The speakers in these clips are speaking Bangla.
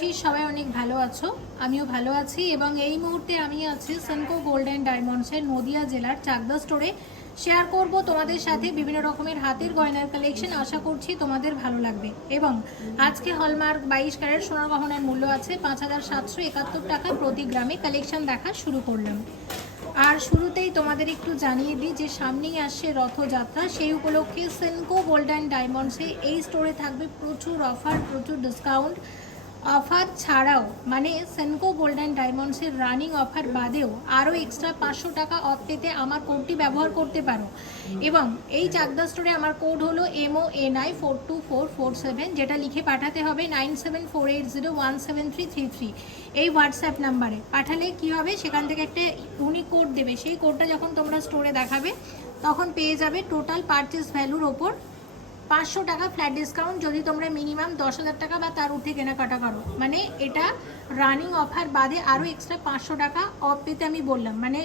করছি সবাই অনেক ভালো আছো, আমিও ভালো আছি। এবং এই মুহূর্তে আমি আছি সেনকো গোল্ড অ্যান্ড ডায়মন্ডসের নদিয়া জেলার চাকদা স্টোরে। শেয়ার করব তোমাদের সাথে বিভিন্ন রকমের হাতের গয়নার কালেকশন। আশা করছি তোমাদের ভালো লাগবে। এবং আজকে হলমার্ক 22 ক্যারেট সোনার গহনার মূল্য আছে 5,771 টাকা প্রতি গ্রামে। কালেকশন দেখা শুরু করলাম। আর শুরুতেই তোমাদের একটু জানিয়ে দিই যে সামনেই আসছে রথযাত্রা, সেই উপলক্ষে সেনকো গোল্ড অ্যান্ড ডায়মন্ডসে এই স্টোরে থাকবে প্রচুর অফার, প্রচুর ডিসকাউন্ট। অফার ছাড়াও মানে সেনকো গোল্ড অ্যান্ড ডায়মন্ডসের রানিং অফার বাদেও আরও এক্সট্রা 500 টাকা অফ পেতে আমার কোডটি ব্যবহার করতে পারো। এবং এই চাকদা স্টোরে আমার কোড হলো MONI42447, যেটা লিখে পাঠাতে হবে 9748017333 এই হোয়াটসঅ্যাপ নাম্বারে। পাঠালে কি হবে, সেখান থেকে একটা ইউনিক কোড দেবে। সেই কোডটা যখন তোমরা স্টোরে দেখাবে তখন পেয়ে যাবে টোটাল পারচেস ভ্যালুর ওপর 500 টাকা ফ্ল্যাট ডিসকাউন্ট, যদি তোমরা মিনিমাম 10,000 টাকা বা তার উঠে কেনাকাটা করো। মানে এটা রানিং অফার বাদে আরও এক্সট্রা 500 টাকা অফ পেতে আমি বললাম। মানে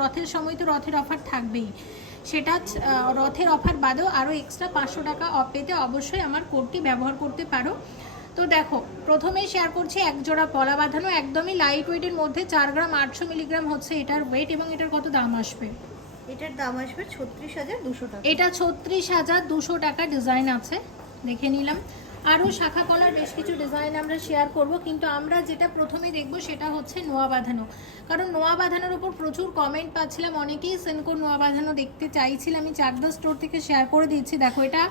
রথের সময় তো রথের অফার থাকবেই, সেটা রথের অফার বাদেও আরও এক্সট্রা 500 টাকা অফ পেতে অবশ্যই আমার কোডটি ব্যবহার করতে পারো। তো দেখো, প্রথমেই শেয়ার করছি এক জোড়া পলা বাঁধানো, একদমই লাইট ওয়েটের মধ্যে 4 গ্রাম 800 মিলিগ্রাম হচ্ছে এটার ওয়েট। এবং এটার কত দাম আসবে? এটার দাম আসবে 36,200 টাকা। এটা 36,200 টাকা। ডিজাইন আছে, দেখে নিলাম। আরও শাখা কলার বেশ কিছু ডিজাইন আমরা শেয়ার করব, কিন্তু আমরা যেটা প্রথমে দেখব সেটা হচ্ছে নোয়া বাঁধানো। কারণ নোয়া বাঁধানোর উপর প্রচুর কমেন্ট পাচ্ছিলাম, অনেকেই সেনকো নোয়া বাঁধানো দেখতে চাইছিলাম। আমি চাকদা স্টোর থেকে শেয়ার করে দিচ্ছি। দেখো, এটা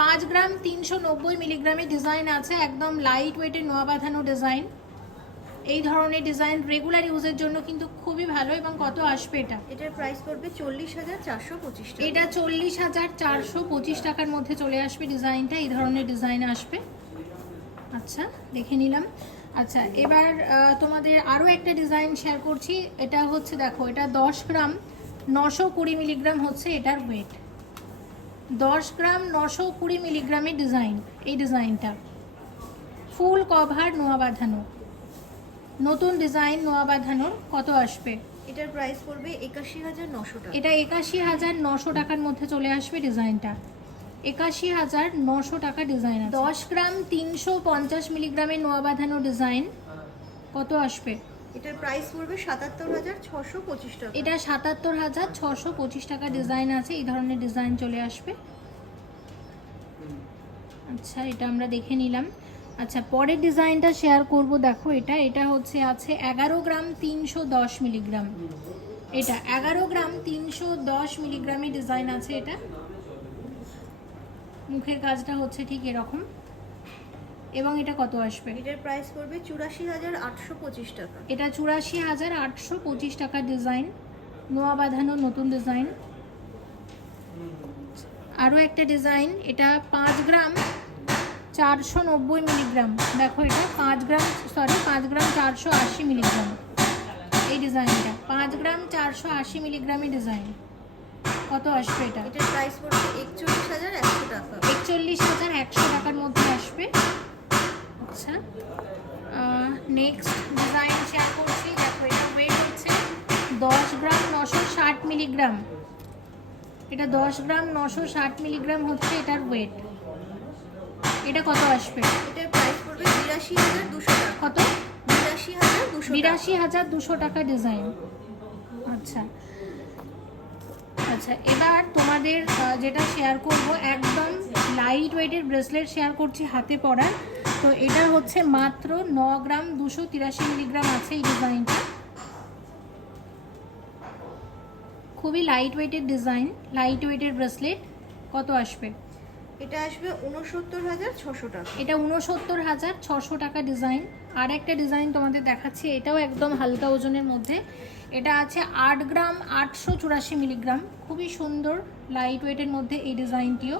5 গ্রাম 390 মিলিগ্রামের ডিজাইন আছে, একদম লাইট ওয়েটের নোয়া বাঁধানো ডিজাইন। এই ধরনের ডিজাইন রেগুলার ইউজের জন্য কিন্তু খুবই ভালো। এবং কত আসবে এটা? এটার প্রাইস পড়বে 40,425 টাকা। এটা 40,425 টাকার মধ্যে চলে আসবে ডিজাইনটা। এই ধরনের ডিজাইন আসবে। আচ্ছা, দেখে নিলাম। আচ্ছা, এবার তোমাদের আরও একটা ডিজাইন শেয়ার করছি। এটা হচ্ছে, দেখো, এটা 10 গ্রাম 920 মিলিগ্রাম হচ্ছে এটার ওয়েট। 10 গ্রাম 920 মিলিগ্রামের ডিজাইন। এই ডিজাইনটা ফুল কভার নোয়া বাঁধানো, নতুন ডিজাইন নোয়া বাঁধানোর। কত আসবে? এটার প্রাইস পড়বে 81,900 টাকা। এটা 81,900 টাকার মধ্যে চলে আসবে ডিজাইনটা। 81,900 টাকা ডিজাইন। 10 গ্রাম 350 মিলিগ্রামের নোয়া বাঁধানো ডিজাইন। কত আসবে? এটার প্রাইস পড়বে 77,625 টাকা। এটা 77,625 টাকা ডিজাইন আছে। এই ধরনের ডিজাইন চলে আসবে। আচ্ছা, এটা আমরা দেখে নিলাম। আচ্ছা, পরের ডিজাইনটা শেয়ার করব। দেখো, এটা হচ্ছে আছে 11 গ্রাম 310 মিলিগ্রাম। এটা 11 গ্রাম 310 মিলিগ্রামের ডিজাইন আছে। এটা মুখের কাজটা হচ্ছে ঠিক এরকম। এবং এটা কত আসবে? এটার প্রাইস পড়বে 84,825 টাকা। এটা 84,825 টাকার ডিজাইন, নোয়া বাঁধানো নতুন ডিজাইন। আরও একটা ডিজাইন, এটা 5 গ্রাম 490 মিলিগ্রাম। দেখো, এটা 5 গ্রাম 480 মিলিগ্রাম। এই ডিজাইনটা 5 গ্রাম 480 মিলিগ্রামের ডিজাইন। কত আসবে এটা? এটার প্রাইস পড়বে 41,100 টাকা। 41,100 টাকার মধ্যে আসবে। আচ্ছা, নেক্সট ডিজাইন শেয়ার করছি। দেখো, এটা ওয়েট হচ্ছে 10 গ্রাম 960 মিলিগ্রাম। এটা 10 গ্রাম 960 মিলিগ্রাম হচ্ছে এটার ওয়েট। এটা কত আসবে? এটার প্রাইস পড়বে 82,200 টাকা। কত? 82,200 টাকা ডিজাইন। আচ্ছা আচ্ছা, এবার তোমাদের যেটা শেয়ার করব, একদম লাইট ওয়েটের ব্রেসলেট শেয়ার করছি হাতে পরার। তো এটা হচ্ছে মাত্র 9 গ্রাম 283 মিলিগ্রাম আছে এই ডিজাইনটা। খুবই লাইট ওয়েটের ডিজাইন, লাইট ওয়েটের ব্রেসলেট। কত আসবে? এটা আসবে 69,600 টাকা। এটা 69,600 টাকা ডিজাইন। আর একটা ডিজাইন তোমাদের দেখাচ্ছি, এটাও একদম হালকা ওজনের মধ্যে। এটা আছে 8 গ্রাম 884 মিলিগ্রাম। খুবই সুন্দর লাইট ওয়েটের মধ্যে এই ডিজাইনটিও।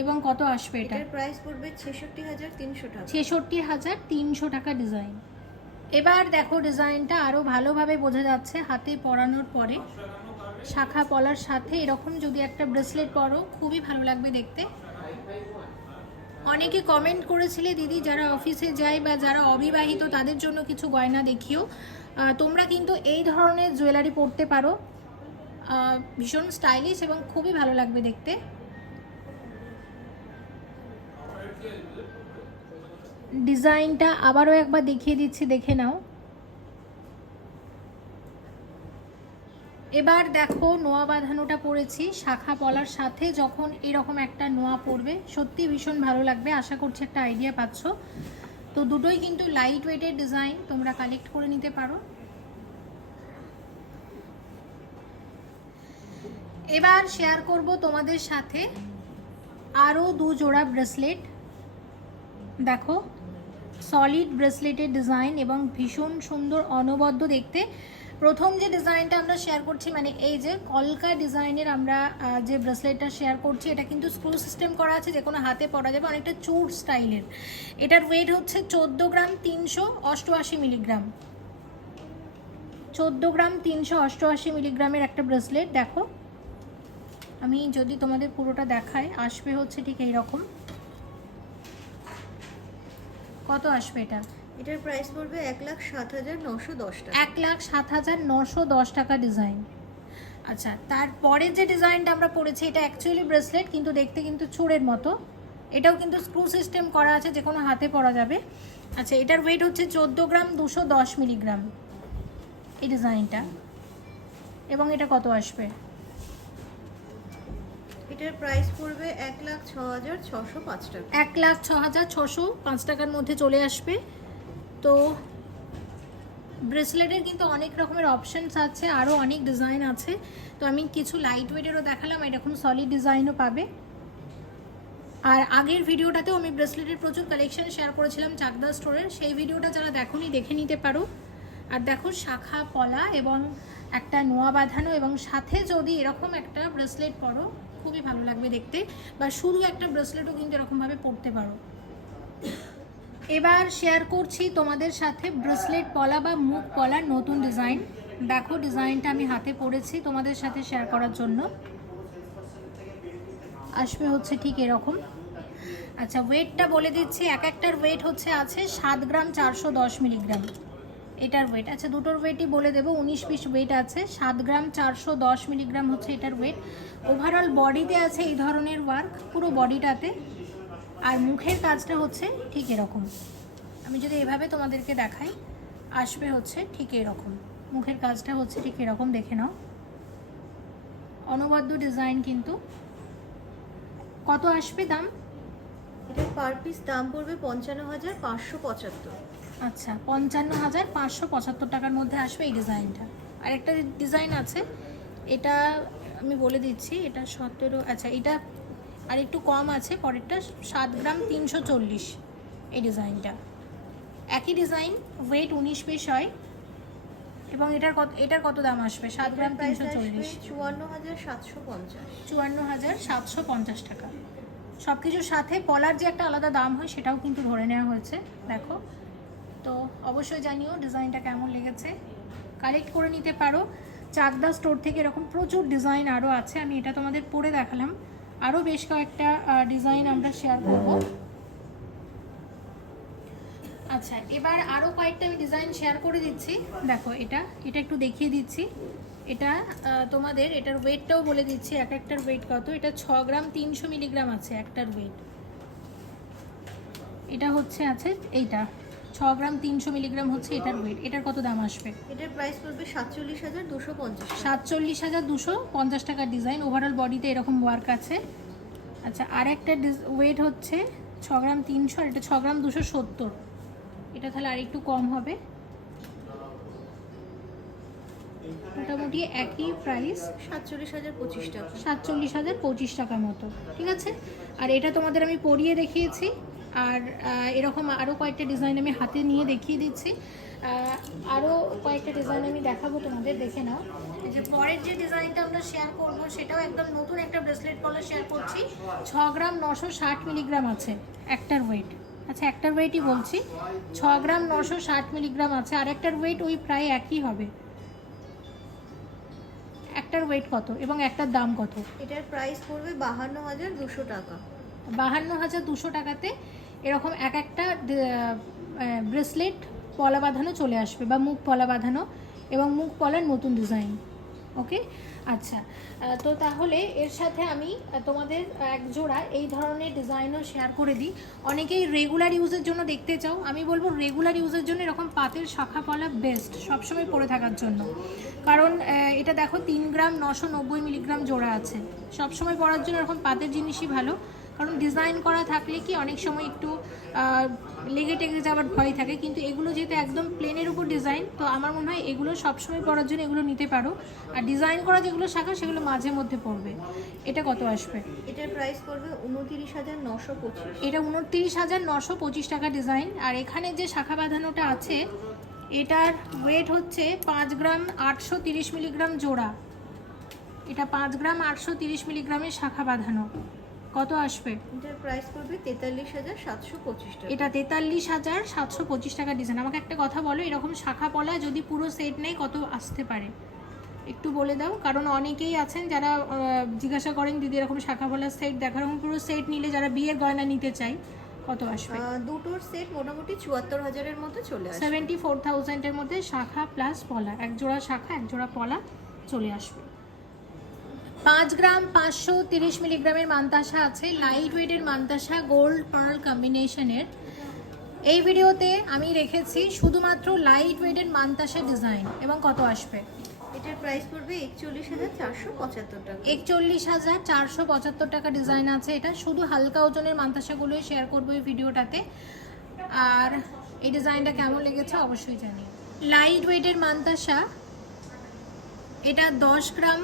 এবং কত আসবে এটা? এটার প্রাইস পড়বে 66,300 টাকা। 66,300 টাকা ডিজাইন। এবার দেখো, ডিজাইনটা আরও ভালোভাবে বোঝা যাচ্ছে হাতে পরানোর পরে। শাখা পলার সাথে এরকম যদি একটা ব্রেসলেট পরো, খুবই ভালো লাগবে দেখতে। অনেকে কমেন্ট করেছিলে, দিদি যারা অফিসে যায় বা যারা অবিবাহিত তাদের জন্য কিছু গয়না দেখিও। তোমরা কিন্তু এই ধরনের জুয়েলারি পরতে পারো, ভীষণ স্টাইলিশ এবং খুবই ভালো লাগবে দেখতে। ডিজাইনটা আবারও একবার দেখিয়ে দিচ্ছি, দেখে নাও। এবার দেখো নোয়া বাঁধানোটা পরেছি শাখা পলার সাথে, যখন এরকম একটা নোয়া পরবে সত্যি ভীষণ ভালো লাগবে। আশা করছি একটা আইডিয়া পাচ্ছ। তো দুটোই কিন্তু লাইট ওয়েটের ডিজাইন, তোমরা কালেক্ট করে নিতে পারো। এবার শেয়ার করব তোমাদের সাথে আরও 2 জোড়া ব্রেসলেট। দেখো সলিড ব্রেসলেটের ডিজাইন এবং ভীষণ সুন্দর অনবদ্য দেখতে। প্রথম যে ডিজাইনটা আমরা শেয়ার করছি, মানে এই যে কলকা ডিজাইনের আমরা যে ব্রেসলেটটা শেয়ার করছি, এটা কিন্তু স্ক্রু সিস্টেম করা আছে, যে কোনো হাতে পরা যাবে, অনেকটা চূড় স্টাইলের। এটার ওয়েট হচ্ছে 14 গ্রাম 388 মিলিগ্রাম। 14 গ্রাম 388 মিলিগ্রামের একটা ব্রেসলেট। দেখো আমি যদি তোমাদের পুরোটা দেখাই, আসবে হচ্ছে ঠিক এইরকম। কত আসবে এটা? এটার প্রাইস পড়বে 1,07,910 টাকা। 1,07,910 টাকা ডিজাইন। আচ্ছা, তারপরে যে ডিজাইনটা আমরা পড়েছি, এটা অ্যাকচুয়ালি ব্রেসলেট কিন্তু দেখতে কিন্তু চূড়ের মতো। এটাও কিন্তু স্ক্রু সিস্টেম করা আছে, যে কোনো হাতে পরা যাবে। আচ্ছা, এটার ওয়েট হচ্ছে 14 গ্রাম 210 মিলিগ্রাম এই ডিজাইনটা। এবং এটা কত আসবে? এটার প্রাইস পড়বে 1,06,605 টাকা। 1,06,605 টাকার মধ্যে চলে আসবে। তো ব্রেসলেটের কিন্তু অনেক রকমের অপশানস আছে, আরও অনেক ডিজাইন আছে। তো আমি কিছু লাইট ওয়েটেরও দেখালাম, এরকম সলিড ডিজাইনও পাবে। আর আগের ভিডিওটাতেও আমি ব্রেসলেটের প্রচুর কালেকশন শেয়ার করেছিলাম চাকদা স্টোরের, সেই ভিডিওটা যারা দেখোনি দেখে নিতে পারো। আর দেখো শাখা পলা এবং একটা নোয়া বাঁধানো, এবং সাথে যদি এরকম একটা ব্রেসলেট পরো খুবই ভালো লাগবে দেখতে, বা শুধু একটা ব্রেসলেটও কিন্তু এরকমভাবে পরতে পারো। এবার শেয়ার করছি তোমাদের সাথে ব্রেসলেট পলা বা মুখ পলার নতুন ডিজাইন। দেখো ডিজাইনটা আমি হাতে পরেছি তোমাদের সাথে শেয়ার করার জন্য। আসবে হচ্ছে ঠিক এরকম। আচ্ছা, ওয়েটটা বলে দিচ্ছি, এক একটার ওয়েট হচ্ছে আছে 7 গ্রাম 410 মিলিগ্রাম এটার ওয়েট। আচ্ছা, দুটোর ওয়েটই বলে দেবো, 19 পিস ওয়েট আছে। 7 গ্রাম 410 মিলিগ্রাম হচ্ছে এটার ওয়েট। ওভারঅল বডিতে আছে এই ধরনের ওয়ার্ক পুরো বডিটাতে। আর মুখের কাজটা হচ্ছে ঠিক এরকম। আমি যদি এভাবে তোমাদেরকে দেখাই, আসবে হচ্ছে ঠিক এরকম। মুখের কাজটা হচ্ছে ঠিক এরকম, দেখে নাও। অনবদ্য ডিজাইন কিন্তু। কত আসবে দাম? এটার পার পিস দাম পড়বে 55,575। আচ্ছা, 55,575 টাকার মধ্যে আসবে এই ডিজাইনটা। আর একটা ডিজাইন আছে, এটা আমি বলে দিচ্ছি, এটা 17। আচ্ছা, এটা আর একটু কম আছে পরেরটা, 7 গ্রাম 340 এই ডিজাইনটা। একই ডিজাইন, ওয়েট 19 পিস হয়। এবং এটার কত দাম আসবে? 7 গ্রাম 340, 54,750। 54,750 টাকা। সব কিছুর সাথে পলার যে একটা আলাদা দাম হয় সেটাও কিন্তু ধরে নেওয়া হয়েছে। দেখো, তো অবশ্যই জানিও ডিজাইনটা কেমন লেগেছে। কালেক্ট করে নিতে পারো চাকদা স্টোর থেকে। এরকম প্রচুর ডিজাইন আরও আছে, আমি এটা তোমাদের পরে দেখালাম। আরও বেশ কয়েকটা ডিজাইন আমরা শেয়ার করব। আচ্ছা, এবার আরও কয়েকটা আমি ডিজাইন শেয়ার করে দিচ্ছি। দেখো এটা একটু দেখিয়ে দিচ্ছি। এটা তোমাদের এটার ওয়েটটাও বলে দিচ্ছি, এক একটার ওয়েট কত। এটা 6 গ্রাম 300 মিলিগ্রাম আছে একটার ওয়েট। এটা হচ্ছে আছে এইটা 6 গ্রাম 300 মিলিগ্রাম হচ্ছে এটার ওয়েট। এটার কত দাম আসবে? এটার প্রাইস পড়বে 47,250। 47,250 টাকার ডিজাইন। ওভারঅল বডিতে এরকম ওয়ার্ক আছে। আচ্ছা, আর একটা ওয়েট হচ্ছে 6 গ্রাম 300, আর এটা 6 গ্রাম 270। এটা তাহলে আর একটু কম হবে, মোটামুটি একই প্রাইস, 47,025 টাকা। 47,025 টাকার মতো, ঠিক আছে। আর এটা তোমাদের আমি পরিয়ে দেখিয়েছি। আর এরকম আরও কয়েকটা ডিজাইন আমি হাতে নিয়ে দেখিয়ে দিচ্ছি। আরও কয়েকটা ডিজাইন আমি দেখাবো তোমাদের, দেখে নাও। এই যে পরের যে ডিজাইনটা আমরা শেয়ার করব, সেটাও একদম নতুন একটা ব্রেসলেট পলা শেয়ার করছি। 6 গ্রাম 960 মিলিগ্রাম আছে একটার ওয়েট। আচ্ছা, একটার ওয়েটই বলছি, 6 গ্রাম 960 মিলিগ্রাম আছে। আর একটার ওয়েট ওই প্রায় একই হবে। একটার ওয়েট কত এবং একটার দাম কত? এটার প্রাইস পড়বে 52,200 টাকা। 52,200 টাকাতে এরকম এক একটা ব্রেসলেট পলা বাঁধানো চলে আসবে, বা মুখ পলা বাঁধানো এবং মুখ পলার নতুন ডিজাইন। ওকে, আচ্ছা, তো তাহলে এর সাথে আমি তোমাদের এক জোড়া এই ধরনের ডিজাইনও শেয়ার করে দিই। অনেকেই রেগুলার ইউজের জন্য দেখতে চাও, আমি বলবো রেগুলার ইউজের জন্য এরকম পাতের শাখা পলা বেস্ট সবসময় পরে থাকার জন্য। কারণ এটা দেখো 3 গ্রাম 990 মিলিগ্রাম জোড়া আছে, সবসময় পরার জন্য এরকম পাতের জিনিসই ভালো। কারণ ডিজাইন করা থাকলে কি অনেক সময় একটু লেগে টেগে যাওয়ার ভয় থাকে, কিন্তু এগুলো যেহেতু একদম প্লেনের উপর ডিজাইন, তো আমার মনে হয় এগুলো সবসময় পরার জন্য এগুলো নিতে পারো। আর ডিজাইন করা যেগুলো শাখা সেগুলো মাঝে মধ্যে পড়বে। এটা কত আসবে? এটার প্রাইস পড়বে 29,925। এটা 29,925 টাকা ডিজাইন। আর এখানে যে শাখা বাঁধানোটা আছে এটার ওয়েট হচ্ছে 5 গ্রাম 830 মিলিগ্রাম জোড়া। এটা 5 গ্রাম 830 মিলিগ্রামের শাখা বাঁধানো। কত আসবে? এটার প্রাইস পড়বে 43,725 টাকা। এটা 43,725 টাকা ডিজাইন। আমাকে একটা কথা বলো, এরকম শাখা পলা যদি পুরো সেট নেই কত আসতে পারে একটু বলে দাও। কারণ অনেকেই আছেন যারা জিজ্ঞাসা করেন দিদি এরকম শাখা পলার সেট দেখা, এরকম পুরো সেট নিলে যারা বিয়ের গয়না নিতে চাই কত আসবে? দুটোর সেট মোটামুটি 74,000-এর মধ্যে চলে আসবে। 74,000-এর মধ্যে শাখা প্লাস পলা, এক জোড়া শাখা এক জোড়া পলা চলে আসবে। 5 গ্রাম 530 মিলিগ্রামের মান্তাসা আছে, লাইট ওয়েটের মান্তাসা গোল্ড পার্ল কম্বিনেশনের। এই ভিডিওতে আমি রেখেছি শুধুমাত্র লাইট ওয়েটের মান্তাসা ডিজাইন। এবং কত আসবে? এটার প্রাইস পড়বে 41,475 টাকা। 41,475 টাকা ডিজাইন আছে। এটা শুধু হালকা ওজনের মান্তাসাগুলোই শেয়ার করবো এই ভিডিওটাতে। আর এই ডিজাইনটা কেমন লেগেছে অবশ্যই জানিও। লাইট ওয়েটের মান্তাসা, এটা 10 গ্রাম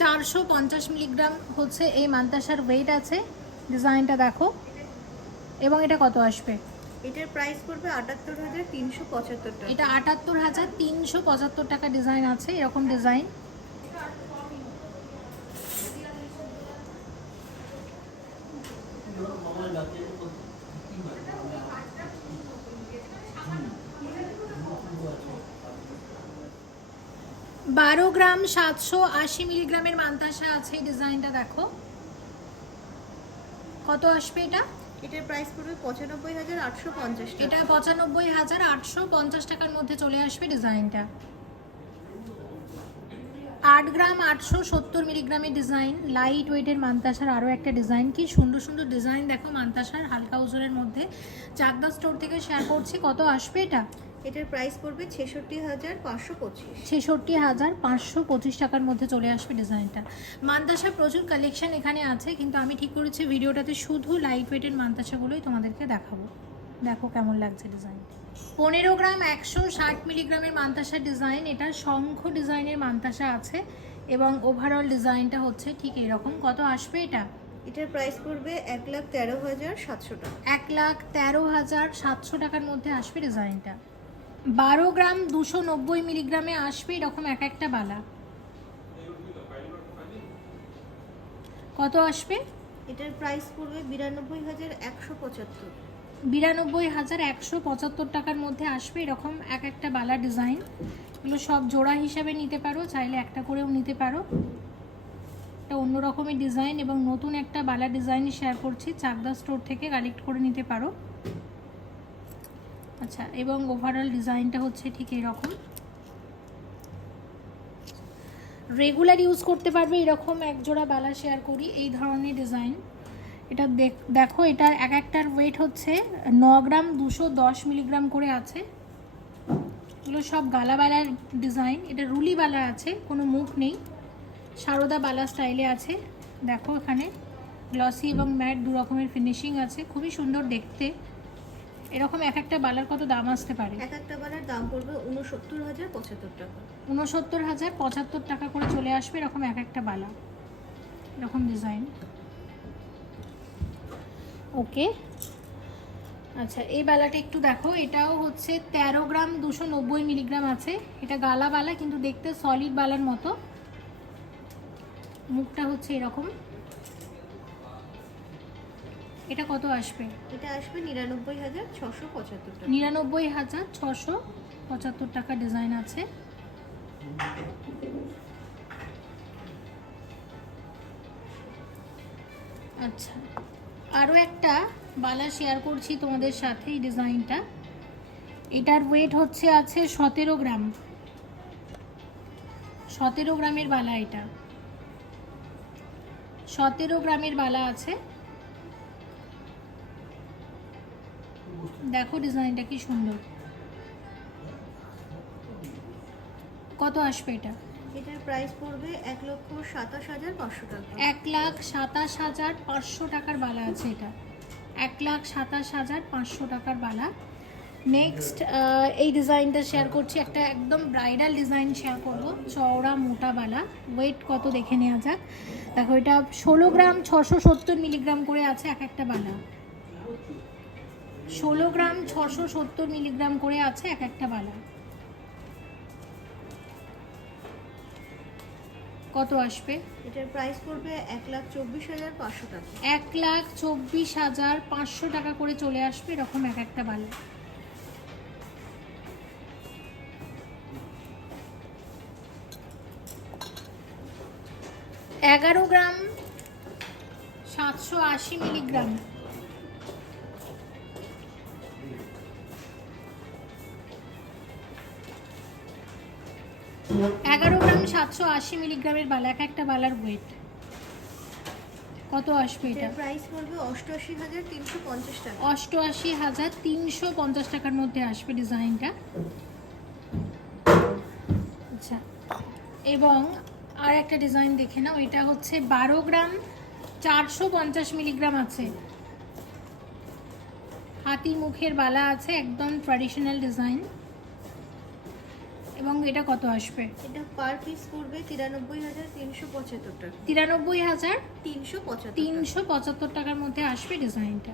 450 মিলিগ্রাম হচ্ছে এই মান্তাসার ওয়েট আছে। ডিজাইনটা দেখো। এবং এটা কত আসবে? এটার প্রাইস পড়বে 78,375 টাকা। এটা 78,375 টাকা ডিজাইন আছে, এরকম ডিজাইন। বারো গ্রাম 780 মিলিগ্রামের মান্তাসা আছে। এই ডিজাইনটা দেখো। কত আসবে এটা? এটার প্রাইস পড়বে 95,850 টাকা। এটা 95,850 টাকার মধ্যে চলে আসবে ডিজাইনটা। 8 গ্রাম 870 মিলিগ্রামের ডিজাইন, লাইট ওয়েটের মান্তাসার আরও একটা ডিজাইন। কি সুন্দর সুন্দর ডিজাইন দেখো মান্তাসার হালকা ওজনের মধ্যে। চাকদা স্টোর থেকে শেয়ার করছি। কত আসবে এটা? এটার প্রাইস পড়বে 66,525। 66,525 টাকার মধ্যে চলে আসবে ডিজাইনটা। মান্তাসার প্রচুর কালেকশন এখানে আছে, কিন্তু আমি ঠিক করেছি ভিডিওটাতে শুধু লাইট ওয়েটের মান্তাসাগুলোই তোমাদেরকে দেখাবো। দেখো কেমন লাগছে ডিজাইন। 15 গ্রাম 160 মিলিগ্রামের মান্তাসার ডিজাইন। এটা শঙ্খ ডিজাইনের মান্তাসা আছে এবং ওভারঅল ডিজাইনটা হচ্ছে ঠিক এরকম। কত আসবে এটা? এটার প্রাইস পড়বে 1,13,700 টাকা। 1,13,700 টাকার মধ্যে আসবে ডিজাইনটা। 12 গ্রাম 290 মিলিগ্রামে আসবে এরকম এক একটা বালা। কত আসবে? এটার প্রাইস পড়বে 92,175। 92,175 টাকার মধ্যে আসবে এরকম এক একটা বালা ডিজাইন। এগুলো সব জোড়া হিসাবে নিতে পারো, চাইলে একটা করেও নিতে পারো। এটা অন্য রকমের ডিজাইন এবং নতুন একটা বালা ডিজাইন শেয়ার করছি, চাকদা স্টোর থেকে কালেক্ট করে নিতে পারো। আচ্ছা, এবং ওভারঅল ডিজাইনটা হচ্ছে ঠিক এরকম। রেগুলার ইউজ করতে পারবে এরকম এক জোড়া বালা শেয়ার করি এই ধরনের ডিজাইন। এটা দেখো, এটার এক একটার ওয়েট হচ্ছে 9 গ্রাম 210 মিলিগ্রাম করে আছে। এগুলো সব গালাবালার ডিজাইন। এটা রুলি বালা আছে, কোনো মুখ নেই, সারদা বালা স্টাইলে আছে। দেখো এখানে গ্লসি এবং ম্যাট দু রকমের ফিনিশিং আছে, খুবই সুন্দর দেখতে। এরকম এক একটা বালার কত দাম আসতে পারে? এক একটা বালার দাম পড়বে 69,075 টাকা। 69,075 টাকা করে চলে আসবে এরকম এক একটা বালা, এরকম ডিজাইন। ওকে, আচ্ছা এই বালাটা একটু দেখো। এটাও হচ্ছে 13 গ্রাম 290 মিলিগ্রাম আছে। এটা গালা বালা, কিন্তু দেখতে সলিড বালার মতো। মুখটা হচ্ছে এরকম। এটা কত আসবে? এটা আসবে 99,675 টাকা। 99,675 টাকা ডিজাইন আছে। আচ্ছা, আরও একটা বালা শেয়ার করছি তোমাদের সাথে। এই ডিজাইনটা, এটার ওয়েট হচ্ছে আছে 17 গ্রাম। 17 গ্রামের বালা এটা। 17 গ্রামের বালা আছে। দেখো ডিজাইনটা কি সুন্দর। কত আসবে এটা? এটার প্রাইস পড়বে 1,27,500 টাকা। 1,27,500 টাকার বালা আছে এটা। 1,27,500 টাকার বালা। নেক্সট এই ডিজাইনটা শেয়ার করছি, একটা একদম ব্রাইডাল ডিজাইন শেয়ার করব, চওড়া মোটা বালা। ওয়েট কত দেখে নেওয়া যাক। দেখো এটা 16 গ্রাম 670 মিলিগ্রাম করে আছে এক একটা বালা। 16 গ্রাম 670 মিলিগ্রাম করে আছে এক একটা বালা। কত আসবে? এটার প্রাইস পড়বে 1,24,500 টাকা। 1,24,500 টাকা করে চলে আসবে এরকম এক একটা বালা। এগারো গ্রাম 780 মিলিগ্রাম। 11 গ্রাম 780 মিলিগ্রামের বালা, এক একটা বালার ওয়েট কত আসবে এটা? এটার প্রাইস পড়বে 88,350 টাকা। 88,350 টাকার মধ্যে আসবে ডিজাইনটা। আচ্ছা, এবং আর একটা ডিজাইন দেখে নাও, এটা হচ্ছে 12 গ্রাম 450 মিলিগ্রাম আছে। হাতি মুখের বালা আছে, একদম ট্র্যাডিশনাল ডিজাইন। এবং এটা কত আসবে? এটা পার পিস পড়বে 93,375 টাকা। 93,375 টাকার মধ্যে আসবে ডিজাইনটা।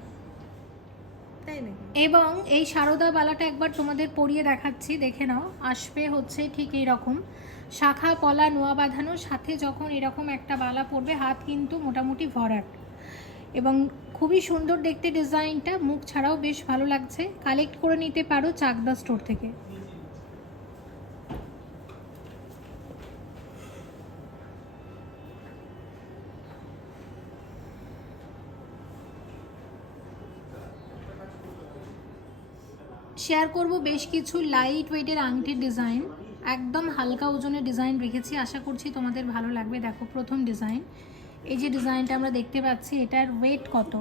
তাই নাকি? এবং এই সারদা বালাটা একবার তোমাদের পরিয়ে দেখাচ্ছি, দেখে নাও। আসবে হচ্ছে ঠিক এইরকম, শাখা পলা নোয়া বাঁধানো, সাথে যখন এরকম একটা বালা পড়বে, হাত কিন্তু মোটামুটি ভরাট এবং খুবই সুন্দর দেখতে ডিজাইনটা। মুখ ছাড়াও বেশ ভালো লাগছে। কালেক্ট করে নিতে পারো চাকদা স্টোর থেকে। শেয়ার করব বেশ কিছু লাইট ওয়েটের আংটির ডিজাইন, একদম হালকা ওজনের ডিজাইন রেখেছি, আশা করছি তোমাদের ভালো লাগবে। দেখো প্রথম ডিজাইন, এই যে ডিজাইনটা আমরা দেখতে পাচ্ছি, এটার ওয়েট কত?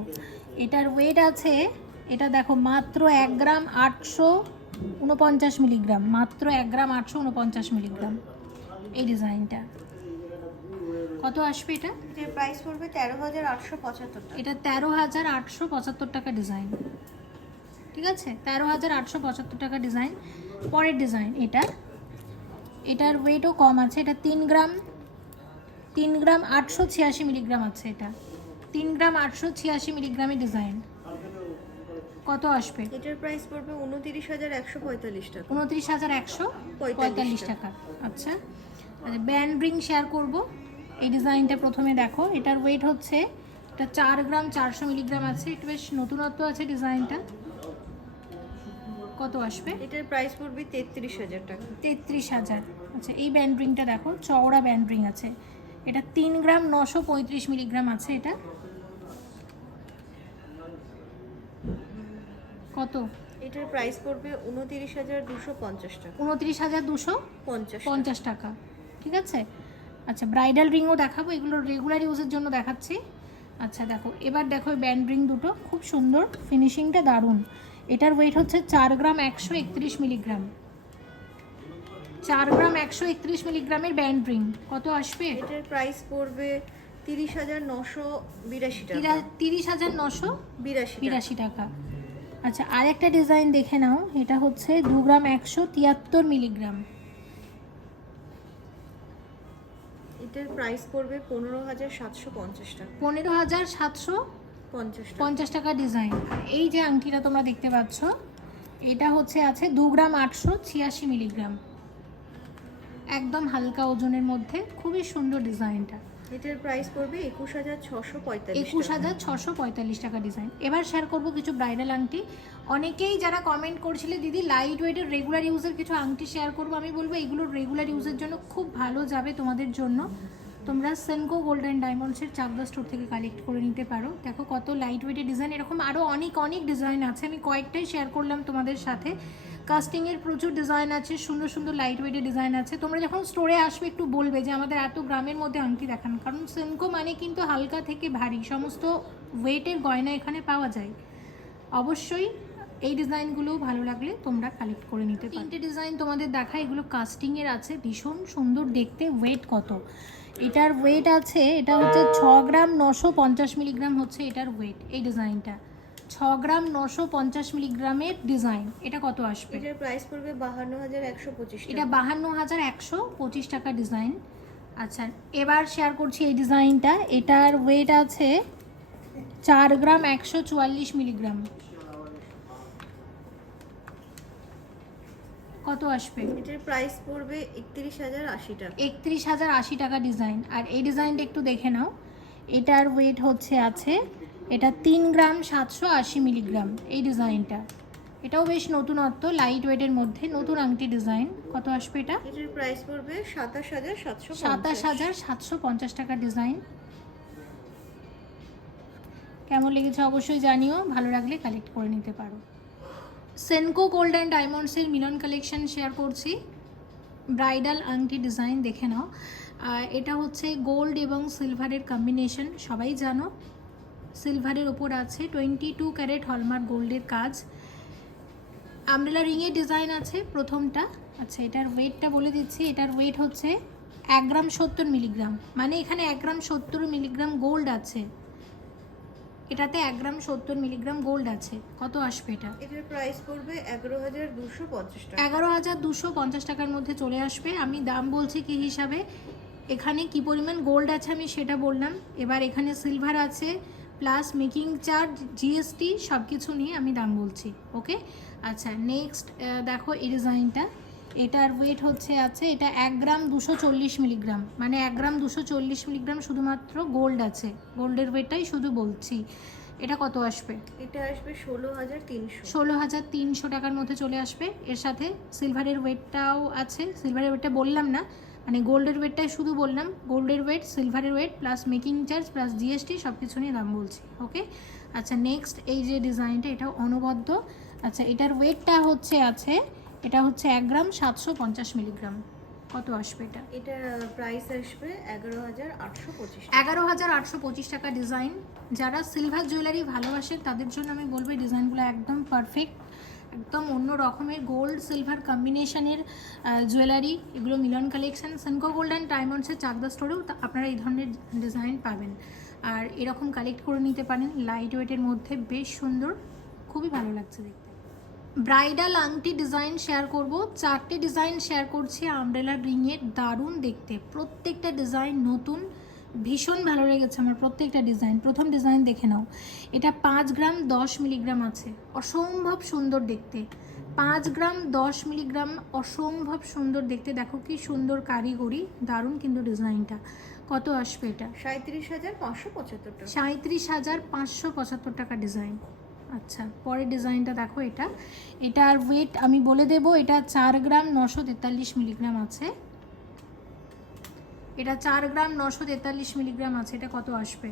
এটার ওয়েট আছে, এটা দেখো মাত্র 1 গ্রাম 849 মিলিগ্রাম, মাত্র 1 গ্রাম 849 মিলিগ্রাম এই ডিজাইনটা। কত আসবে এটা? এটার প্রাইস পড়বে 13,875 টাকা। এটা 13,875 টাকা ডিজাইন, ঠিক আছে? 13,875 টাকা ডিজাইন। পরের ডিজাইন এটা, এটার ওয়েটও কম আছে, এটা 3 গ্রাম 886 মিলিগ্রাম আছে। এটা 3 গ্রাম 886 মিলিগ্রামের ডিজাইন। কত আসবে? এটার প্রাইস পড়বে 29,145 টাকা। 29,145 টাকা। আচ্ছা, ব্যান্ড রিং শেয়ার করব। এই ডিজাইনটা প্রথমে দেখো, এটার ওয়েট হচ্ছে, এটা 4 গ্রাম 400 মিলিগ্রাম আছে। একটু বেশ নতুনত্ব আছে ডিজাইনটা। কত আসবে? এটার প্রাইস পড়বে 33,000 টাকা। 33,000। আচ্ছা, এই ব্যান্ড রিংটা দেখো, চওড়া ব্যান্ড রিং আছে। এটা 3 গ্রাম 935 মিলিগ্রাম আছে। এটা কত? এটার প্রাইস পড়বে 29,250 টাকা। 29,250 টাকা, ঠিক আছে? আচ্ছা, ব্রাইডাল রিংও দেখাবো, এগুলো রেগুলার ইউজের জন্য দেখাচ্ছি। আচ্ছা দেখো, এবার দেখো ব্যান্ড রিং দুটো খুব সুন্দর, ফিনিশিংটা দারুণ। এটার ওয়েট হচ্ছে 4 গ্রাম 131 মিলিগ্রাম। 4 গ্রাম 131 মিলিগ্রামের ব্যান্ড রিং। কত আসবে? এটার প্রাইস পড়বে 30,982 টাকা। 30,982 টাকা। আচ্ছা, আরেকটা ডিজাইন দেখে নাও, এটা হচ্ছে 2 গ্রাম 173 মিলিগ্রাম। এটার প্রাইস পড়বে 15,750 টাকা। 15,750 টাকা ডিজাইন। এই যে আংটিটা তোমরা দেখতে পাচ্ছ, এটা হচ্ছে আছে 2 গ্রাম 886 মিলিগ্রাম, একদম হালকা ওজনের মধ্যে, খুবই সুন্দর ডিজাইনটা। এটার প্রাইস পড়বে 21,645 21,645 টাকা ডিজাইন। এবার শেয়ার করব কিছু ব্রাইডাল আংটি। অনেকেই যারা কমেন্ট করছিলে, দিদি লাইট ওয়েটের রেগুলার ইউজের কিছু আংটি শেয়ার করব, আমি বলবো এগুলো রেগুলার ইউজের জন্য খুব ভালো যাবে তোমাদের জন্য। তোমরা সেনকো গোল্ড অ্যান্ড ডায়মন্ডসের চাকদা স্টোর থেকে কালেক্ট করে নিতে পারো। দেখো কত লাইট ওয়েটের ডিজাইন, এরকম আরও অনেক ডিজাইন আছে, আমি কয়েকটাই শেয়ার করলাম তোমাদের সাথে। কাস্টিংয়ের প্রচুর ডিজাইন আছে, সুন্দর সুন্দর লাইট ওয়েটের ডিজাইন আছে। তোমরা যখন স্টোরে আসবে একটু বলবে যে আমাদের এত গ্রামের মধ্যে আংটি দেখান, কারণ সেনকো মানে কিন্তু হালকা থেকে ভারী সমস্ত ওয়েটের গয়না এখানে পাওয়া যায়। অবশ্যই এই ডিজাইনগুলো ভালো লাগলে তোমরা কালেক্ট করে নিতে পারো। 3টে ডিজাইন তোমাদের দেখা, এগুলো কাস্টিংয়ের আছে, ভীষণ সুন্দর দেখতে। ওয়েট কত এটার? ওয়েট আছে, এটা হচ্ছে 6 গ্রাম 950 মিলিগ্রাম হচ্ছে এটার ওয়েট। এই ডিজাইনটা 6 গ্রাম 950 মিলিগ্রামের ডিজাইন। এটা কত আসবে? এটার প্রাইস পড়বে 52,125 এটা টাকা। 52,125 টাকা ডিজাইন। আচ্ছা, এবার শেয়ার করছি এই ডিজাইনটা। এটার ওয়েট আছে 4 গ্রাম 144 মিলিগ্রাম। কত আসবে? এটার প্রাইস পড়বে 31,080 টাকা। 31,080 টাকা ডিজাইন। আর এই ডিজাইনটা একটু দেখে নাও। এটার ওয়েট হচ্ছে আছে, এটা 3 গ্রাম 780 মিলিগ্রাম। এই ডিজাইনটা, এটাও বেশ নতুনত্ব, লাইট ওয়েটের মধ্যে, নতুন আংটি ডিজাইন। কত আসবে এটা? এটার প্রাইস পড়বে 27,750। 27,750 টাকা ডিজাইন। কেমন লেগেছে অবশ্যই জানিও, ভালো লাগলে কালেক্ট করে নিতে পারো। সেনকো গোল্ড অ্যান্ড ডায়মন্ডসের মিলন কালেকশন শেয়ার করছি। ব্রাইডাল আংটি ডিজাইন দেখে নাও। এটা হচ্ছে গোল্ড এবং সিলভারের কম্বিনেশন, সবাই জানো। সিলভারের ওপর আছে 22 ক্যারেট হলমার্ক গোল্ডের কাজ। আমব্রেলা রিংয়ের ডিজাইন আছে প্রথমটা। আচ্ছা, এটার ওয়েটটা বলে দিচ্ছি। এটার ওয়েট হচ্ছে 1 গ্রাম 70 মিলিগ্রাম, মানে এখানে 1 গ্রাম 70 মিলিগ্রাম গোল্ড আছে। এটাতে 1 গ্রাম 70 মিলিগ্রাম গোল্ড আছে। কত আসবে এটা? এটার প্রাইস পড়বে 11,250 টাকা। 11,250 টাকার মধ্যে চলে আসবে। আমি দাম বলছি কি হিসাবে, এখানে কি পরিমাণ গোল্ড আছে আমি সেটা বললাম। এবার এখানে সিলভার আছে, প্লাস মেকিং চার্জ, জিএসটি সব কিছু নিয়ে আমি দাম বলছি। ওকে, আচ্ছা নেক্সট দেখো এই ডিজাইনটা। এটার ওয়েট হচ্ছে আছে, এটা 1 গ্রাম 240 মিলিগ্রাম, মানে 1 গ্রাম 240 মিলিগ্রাম শুধুমাত্র গোল্ড আছে। গোল্ডের ওয়েটটাই শুধু বলছি। এটা কত আসবে? এটা আসবে 16,300। 16,300 টাকার মধ্যে চলে আসবে। এর সাথে সিলভারের ওয়েটটাও আছে। সিলভারের ওয়েটটা বললাম না, মানে গোল্ডের ওয়েটটাই শুধু বললাম। গোল্ডের ওয়েট, সিলভারের weight, plus making charge, plus GST সব কিছু নিয়ে দাম বলছি। ওকে, আচ্ছা নেক্সট এই যে ডিজাইনটা, এটাও অনবদ্য। আচ্ছা, এটার ওয়েটটা হচ্ছে আছে, এটা হচ্ছে 1 গ্রাম 750 মিলিগ্রাম। কত আসবে এটা? এটার প্রাইস আসবে 11,825 টাকা। 11,825 টাকা ডিজাইন। যারা সিলভার জুয়েলারি ভালোবাসেন তাদের জন্য আমি বলবো এই ডিজাইনগুলো একদম পারফেক্ট, একদম অন্য রকমের গোল্ড সিলভার কম্বিনেশনের জুয়েলারি। এগুলো Milan collection, Senco Gold and ডায়মন্ডসের চাকদা স্টোরেও আপনারা এই ধরনের ডিজাইন পাবেন। আর এরকম কালেক্ট করে নিতে পারেন, লাইট ওয়েটের মধ্যে, বেশ সুন্দর, খুবই ভালো লাগছে দেখতে। ব্রাইডাল আংটি ডিজাইন শেয়ার করব। 4টে ডিজাইন শেয়ার করছি আমব্রেলা রিংয়ের, দারুণ দেখতে। প্রত্যেকটা ডিজাইন নতুন, ভীষণ ভালো লেগেছে আমার প্রত্যেকটা ডিজাইন। প্রথম ডিজাইন দেখে নাও। এটা 5 গ্রাম 10 মিলিগ্রাম আছে, অসম্ভব সুন্দর দেখতে। 5 গ্রাম 10 মিলিগ্রাম, অসম্ভব সুন্দর দেখতে। দেখো কি সুন্দর কারিগরি, দারুণ কিন্তু ডিজাইনটা। কত আসবে এটা? 37,575 টাকা। 37,575 টাকা ডিজাইন। আচ্ছা, পরের ডিজাইনটা দেখো। এটার ওয়েট আমি বলে দেব। এটা 4 গ্রাম 943 মিলিগ্রাম আছে। এটা 4 গ্রাম 943 মিলিগ্রাম আছে। এটা কত আসবে?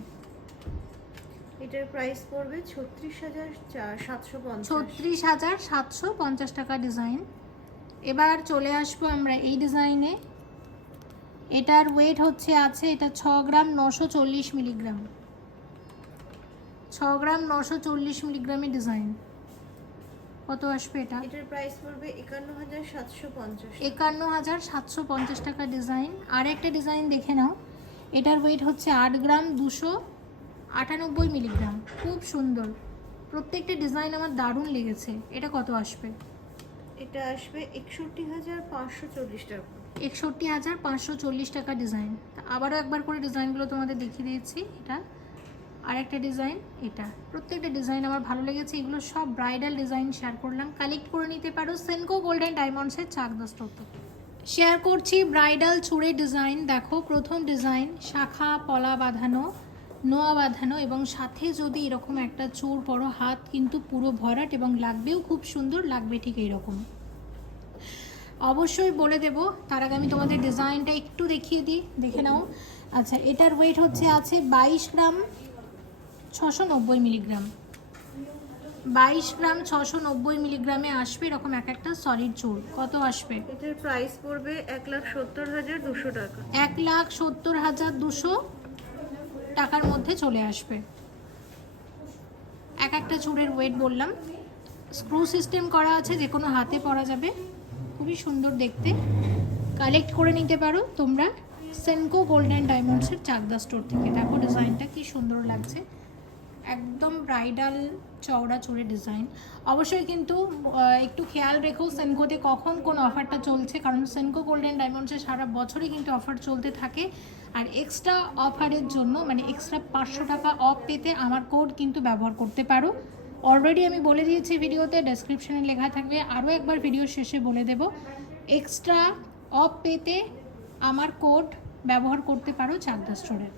এটার প্রাইস পড়বে 36,750। 36,750 টাকা ডিজাইন। এবার চলে আসবো আমরা এই ডিজাইনে। এটার ওয়েট হচ্ছে আছে, এটা 6 গ্রাম 940 মিলিগ্রাম। 6 গ্রাম 940 মিলিগ্রামের ডিজাইন। কত আসবে এটা? এটার প্রাইস পড়বে 51,750। 51,750 টাকা ডিজাইন। আর একটা ডিজাইন দেখে নাও। এটার ওয়েট হচ্ছে 8 গ্রাম 298 মিলিগ্রাম। খুব সুন্দর, প্রত্যেকটা ডিজাইন আমার দারুণ লেগেছে। এটা কত আসবে? এটা আসবে 61,540 টাকা। 61,540 টাকা ডিজাইন। আবারও একবার করে ডিজাইনগুলো তোমাদের দেখিয়ে দিয়েছি। এটা আরেকটা ডিজাইন। এটা প্রত্যেকটা ডিজাইন আমার ভালো লেগেছে। এগুলো সব ব্রাইডাল ডিজাইন শেয়ার করলাম, কালেক্ট করে নিতে পারো সেনকো গোল্ড অ্যান্ড ডায়মন্ডসের চাকদা স্টোর থেকে। শেয়ার করছি ব্রাইডাল চূড়ে ডিজাইন। দেখো প্রথম ডিজাইন, শাখা পলা বাঁধানো, নোয়া বাঁধানো, এবং সাথে যদি এরকম একটা চূড় পরো, হাত কিন্তু পুরো ভরাট, এবং লাগবেও খুব সুন্দর, লাগবে ঠিক এইরকম। অবশ্যই বলে দেব, তার আগে আমি তোমাদের ডিজাইনটা একটু দেখিয়ে দিই, দেখে নাও। আচ্ছা, এটার ওয়েট হচ্ছে আছে 22 গ্রাম 690 মিলিগ্রাম। 22 গ্রাম 690 মিলিগ্রামে আসবে এরকম এক একটা সলিড চুল। কত আসবে? এটার প্রাইস পড়বে 1,70,200 টাকা। 1,70,200 টাকার মধ্যে চলে আসবে। এক একটা চুড়ের ওয়েট বললাম। স্ক্রু সিস্টেম করা আছে, যে কোনো হাতে পরা যাবে, খুবই সুন্দর দেখতে। কালেক্ট করে নিতে পারো তোমরা সেনকো গোল্ডেন ডায়মন্ডসের চাকদা স্টোর থেকে। দেখো ডিজাইনটা কি সুন্দর লাগছে, একদম ব্রাইডাল চওড়া চুড়ে ডিজাইন। অবশ্যই কিন্তু একটু খেয়াল রেখো সেনকোতে কখন কোন অফারটা চলছে, কারণ সেনকো গোল্ডেন ডায়মন্ডসে সারা বছরই কিন্তু অফার চলতে থাকে। আর এক্সট্রা অফারের জন্য মানে এক্সট্রা 500 টাকা অফ পেতে আমার কোড কিন্তু ব্যবহার করতে পারো। অলরেডি আমি বলে দিয়েছি ভিডিওতে, ডেসক্রিপশনে লেখা থাকবে, আরও একবার ভিডিও শেষে বলে দেব। এক্সট্রা অফ পেতে আমার কোড ব্যবহার করতে পারো চাকদা স্টোরে।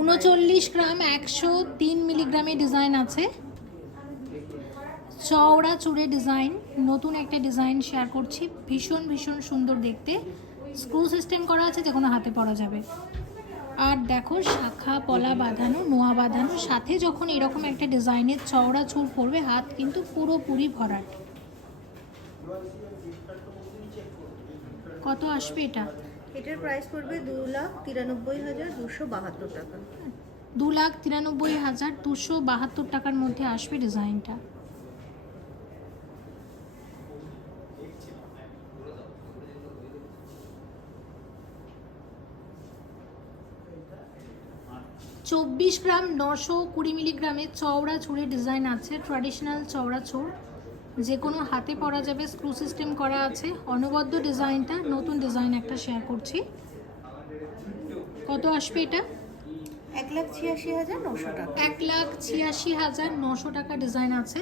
উনচল্লিশ গ্রাম 103 মিলিগ্রামে ডিজাইন আছে, চওড়া চুড়ে ডিজাইন। নতুন একটা ডিজাইন শেয়ার করছি, ভীষণ ভীষণ সুন্দর দেখতে। স্ক্রু সিস্টেম করা আছে, যে কোনো হাতে পরা যাবে। আর দেখো শাখা পলা বাঁধানো, নোয়া বাঁধানো, সাথে যখন এরকম একটা ডিজাইনের চওড়া চুল পরবে, হাত কিন্তু পুরোপুরি ভরাট। কত আসবে এটা? এটার প্রাইস পড়বে 2,93,272 টাকা। 2,93,272 টাকার মধ্যে আসবে ডিজাইনটা। চব্বিশ গ্রাম 920 মিলিগ্রামের চওড়া চুড়ের ডিজাইন আছে, ট্র্যাডিশনাল চওড়া চুড়, যে কোনো হাতে পরা যাবে। স্ক্রু সিস্টেম করা আছে, অনবদ্য ডিজাইনটা, নতুন ডিজাইন একটা শেয়ার করছি। কত আসবে এটা? 1,86,900 টাকা। 1,86,900 টাকা ডিজাইন আছে।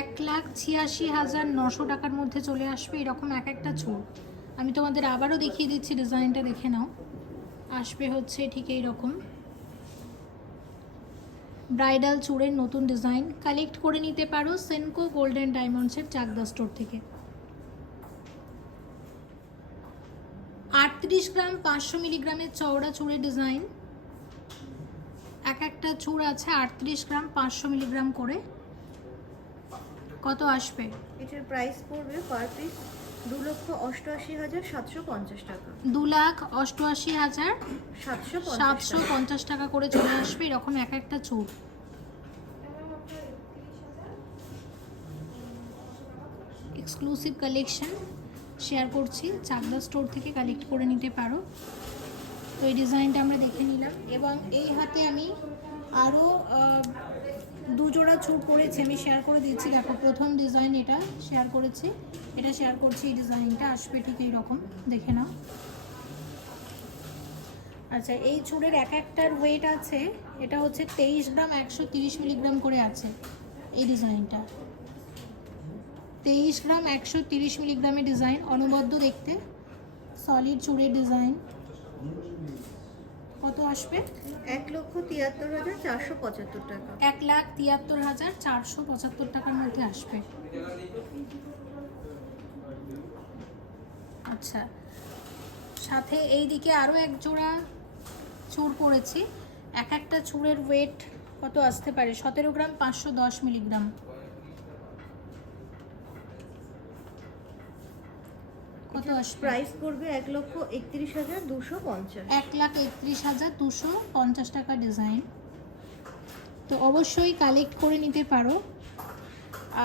1,86,900 টাকার মধ্যে চলে আসবে এরকম এক একটা চুল। আমি তোমাদের আবারও দেখিয়ে দিচ্ছি, ডিজাইনটা দেখে নাও। আসবে হচ্ছে ঠিক এইরকম ব্রাইডাল চুড়ের নতুন ডিজাইন। কালেক্ট করে নিতে পারো সেনকো গোল্ডেন ডায়মন্ডসের চাকদা স্টোর থেকে। 38 গ্রাম 500 মিলিগ্রামের চওড়া চুড়ের ডিজাইন। এক একটা চুড় আছে 38 গ্রাম 500 মিলিগ্রাম করে। কত আসবে? এটার প্রাইস পড়বে পার পিস 2,88,750 টাকা। 2,88,750 টাকা করে চলে আসবে এরকম এক একটা চুড়। এক্সক্লুসিভ কালেকশন শেয়ার করছি, চাকদা স্টোর থেকে কালেক্ট করে নিতে পারো। তো এই ডিজাইনটা আমরা দেখে নিলাম, এবং এই হাতে আমি আরও দুজোড়া চুড় পরেছি, আমি শেয়ার করে দিচ্ছি। দেখো প্রথম ডিজাইন এটা শেয়ার করেছি, এটা শেয়ার করছি। এই ডিজাইনটা আসবে ঠিক এইরকম, দেখে নাও। আচ্ছা, এই চুড়ের এক একটার ওয়েট আছে, এটা হচ্ছে 23 গ্রাম 130 মিলিগ্রাম করে আছে। এই ডিজাইনটা 23 গ্রাম 130 মিলিগ্রামের ডিজাইন, অনবদ্য দেখতে, সলিড চুড়ের ডিজাইন। কত আসবে? 1,73,475 টাকা। 1,73,475 টাকার মধ্যে আসবে। আচ্ছা, সাথে এই দিকে আরও এক জোড়া চুড় পড়েছি। এক একটা চুড়ের ওয়েট কত আসতে পারে? 17 গ্রাম 510 মিলিগ্রাম। কত আসবে? প্রাইস পড়বে 1,31,250। 1,31,250 টাকা ডিজাইন। তো অবশ্যই কালেক্ট করে নিতে পারো।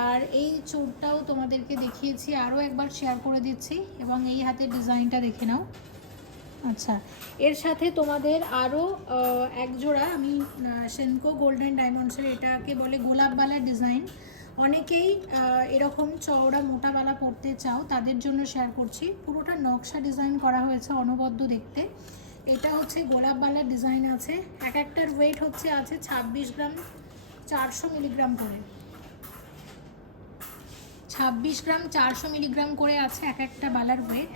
আর এই চুড়টাও তোমাদেরকে দেখিয়েছি, আরও একবার শেয়ার করে দিচ্ছি, এবং এই হাতের ডিজাইনটা দেখে নাও। আচ্ছা, এর সাথে তোমাদের আরও এক জোড়া আমি সেনকো গোল্ডেন ডায়মন্ডসের, এটাকে বলে গোলাপ বালার ডিজাইন। অনেকেই এরকম চওড়া মোটা বালা পরতে চাও, তাদের জন্য শেয়ার করছি। পুরোটা নকশা ডিজাইন করা হয়েছে, অনবদ্য দেখতে। এটা হচ্ছে গোলাপ বালার ডিজাইন আছে। এক একটার ওয়েট হচ্ছে আছে 26 গ্রাম 400 মিলিগ্রাম করে। 26 গ্রাম 400 মিলিগ্রাম করে আছে এক একটা বালার ওয়েট।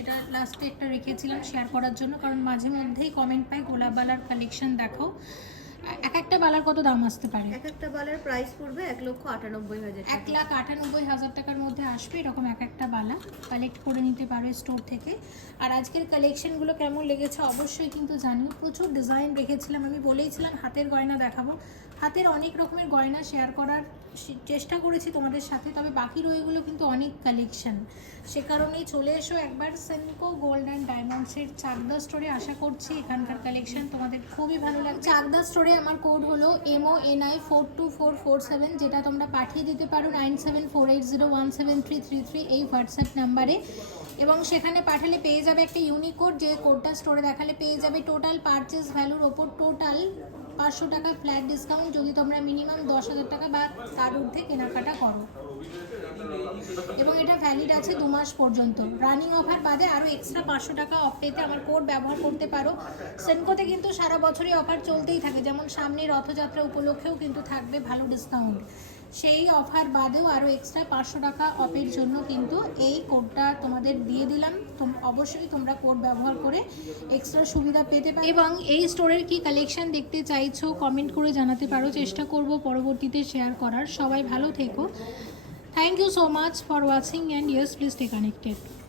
এটা লাস্টে একটা রেখেছিলাম শেয়ার করার জন্য, কারণ মাঝে মধ্যেই কমেন্ট পাই গোলাপ বালার কালেকশন দেখো। এক এক একটা বালার কত দাম আসতে পারে? এক একটা বালার প্রাইস পড়বে 1,98,000 টাকা। 1,98,000 টাকার মধ্যে আসবে এরকম এক একটা বালা। কালেক্ট করে নিতে পারো স্টোর থেকে। আর আজকের কালেকশনগুলো কেমন লেগেছে অবশ্যই কিন্তু জানিও। প্রচুর ডিজাইন রেখেছিলাম, আমি বলেইছিলাম হাতের গয়না দেখাবো। হাতের অনেক রকমের গয়না শেয়ার করার চেষ্টা করেছি তোমাদের সাথে, তবে বাকি রয়েগুলো কিন্তু অনেক কালেকশন। সে কারণেই চলে এসো একবার সেনকো গোল্ড অ্যান্ড ডায়মন্ডসের চাকদা স্টোরে। আশা করছি এখানকার কালেকশন তোমাদের খুবই ভালো লাগবে। চাকদা স্টোরে আমার কোড হলো MONI42447, যেটা তোমরা পাঠিয়ে দিতে পারো 9748017333 এই হোয়াটসঅ্যাপ নাম্বারে। এবং সেখানে পাঠালে পেয়ে যাবে একটা ইউনিক কোড, যে কোডটা স্টোরে দেখালে পেয়ে যাবে টোটাল পারচেস ভ্যালুর ওপর টোটাল 500 টাকা ফ্ল্যাট ডিসকাউন্ট, যদি তোমরা মিনিমাম 10,000 টাকা বা তার ঊর্ধ্বে কেনাকাটা করো। এবং এটা ভ্যালিড আছে 2 মাস পর্যন্ত। রানিং অফার বাদে আরও এক্সট্রা 500 টাকা অফ পেতে আমার কোড ব্যবহার করতে পারো। সেনকোতে কিন্তু সারা বছরই অফার চলতেই থাকে, যেমন সামনে রথযাত্রা উপলক্ষেও কিন্তু থাকবে ভালো ডিসকাউন্ট। সেই অফার বাদেও আরও এক্সট্রা 500 টাকা অফের জন্য কিন্তু এই কোডটা তোমাদের দিয়ে দিলাম। অবশ্যই তোমরা কোড ব্যবহার করে এক্সট্রা সুবিধা পেতে পারো। এবং এই স্টোরের কি কালেকশন দেখতে চাইছো কমেন্ট করে জানাতে পারো, চেষ্টা করব পরবর্তীতে শেয়ার করার। সবাই ভালো থেকো। Thank you so much for watching and yes please stay connected.